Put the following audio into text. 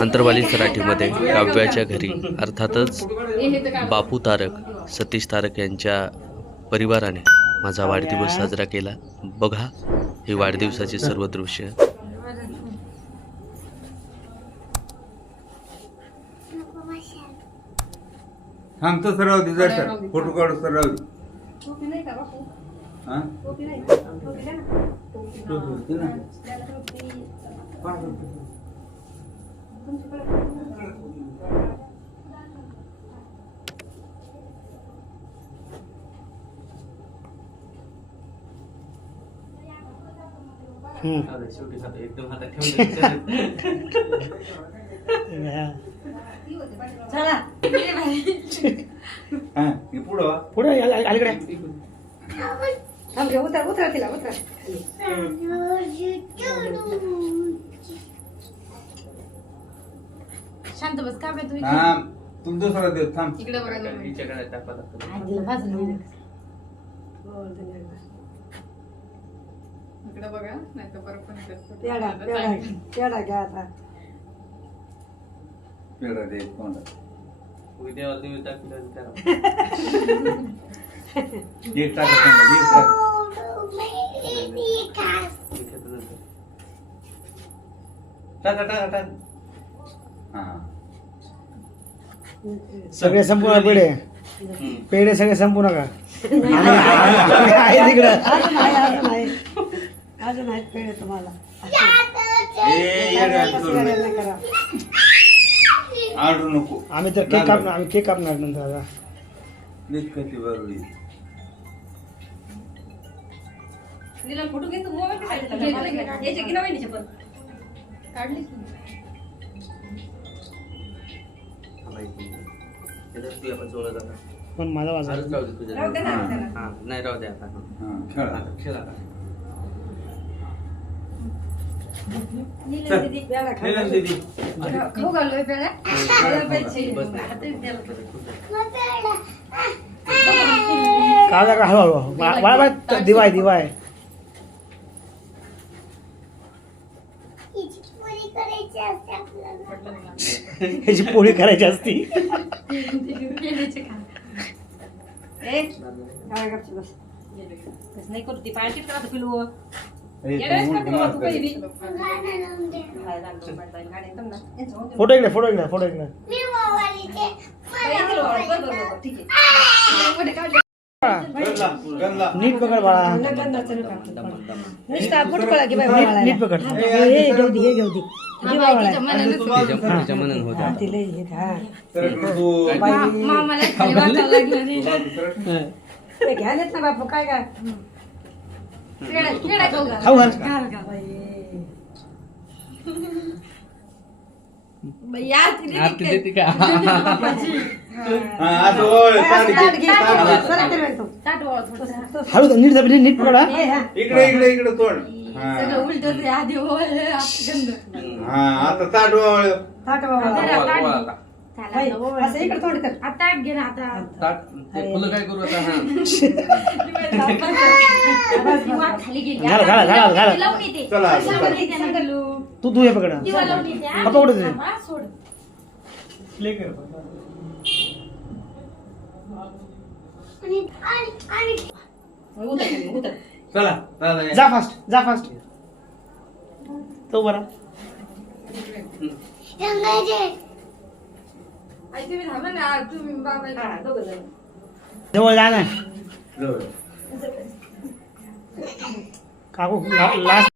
अंतरवाली सराठीमध्ये काव्याच्या घरी अर्थातच बापू तारक सतीश तारक यांच्या परिवाराने माझा वाढदिवस साजरा केला. बघा ही वाढदिवसाची सर्व दृश्य. थांबतो सर राहू दे जर सर फोटो काढू सर राहू दे हा? टोपी होती ना? पाच रुपये. हा, हे पुढं वा. पुढे अलीकडे उतर उतर तिला उतर शांत बस का बे तू थांब तुम दुसरा देव थांब. इकडे बघा दोन मिनिटं. इकडे बघा नाही तर बरं पण घ्या आता. पेढा दे एक टाका एक टाका. टाका टाका टाका. सगळे संपू नका पेढे. पेढे सगळे संपू नका. आम्ही- आहे तिकडं अजून आहे अजून आहे. अजून आहेत पेढे तुम्हाला. ए, येडे हात करू नका. नाही. करा. आडू नको. आम्ही तर केक कापणार आम्ही केक कापणार नंतर आता. नीट कधी बरोबर दिला फोटो घे तू मोबाईल कशाला घेतला? याचे की नवीन पण. काढले की पण माझा वाजा राहू दे ना त्याला. नाही राहू द्या आता हा खेळा नीलम दीदी. पेडा खा खेळा दीदी खाऊ घाललोय पेढा? मला पाहिजे. आता द्यायला पाहिजे. का जागा हळू हळू बा- बाळा बाळा दिवाय दिवाय ह्याची पोळी करायची असती. नाही करू ती. पाय पिलू. फोटो इकडे फोटो इकडे फोटो इकडे. ठीक आहे. नीट पकड बाळा नुसता फुटकळा की बाई नीट बाळाला. नीट पकड हे घेऊ दे हे घेऊ दे हा, जी बाई, बाळा तिच्या मनानंच होतं. हा, तिला हे हा तर तू मा- मामाला खाली वाटायला लागलं रे. ते घ्या देत ना बापू काय काय पेढा- पेढा खाऊ घाल. खाऊ घाल. बाई बाई, आरती देते? हा, वळ. हळू नीट दाबली, नीट पकड. इकडे इकडे इकडे तोड. हा. उलटं आधी. हा आता ताट वळ. ताट ताट असं इकडे थोडी कर. आता ताट घे ना आता. फुलं काय करू आता? हा. ती खाली गेली. ती लावून येते. चला, कशाला चला. येते ना पिलू? तू तू हे पकड. दिवा लावून येते, हा? पप्पा कुठे थांबा, सोड. उतर, उतर. चला दादा या. जा फास्ट जा फास्ट तो बरा आई, तुम्ही थांबा ना, तुम्ही बाबा हा, दोघं जण. जवळ जा ना जवळ. काकू लास्ट